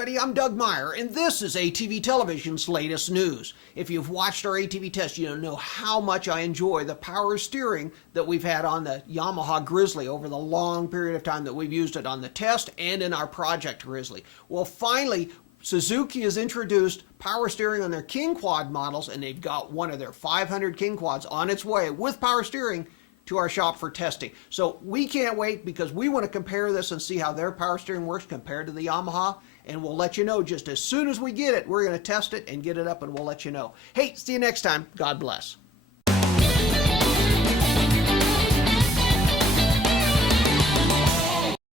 everybody, I'm Doug Meyer, and this is ATV Television's latest news. If you've watched our ATV test, you know how much I enjoy the power steering that we've had on the Yamaha Grizzly over the long period of time that we've used it on the test and in our Project Grizzly. Well, finally, Suzuki has introduced power steering on their King Quad models, and they've got one of their 500 King Quads on its way with power steering to our shop for testing. So we can't wait because we want to compare this and see how their power steering works compared to the Yamaha, and we'll let you know just as soon as we get it. We're going to test it and get it up, and we'll let you know. Hey, see you next time. God bless.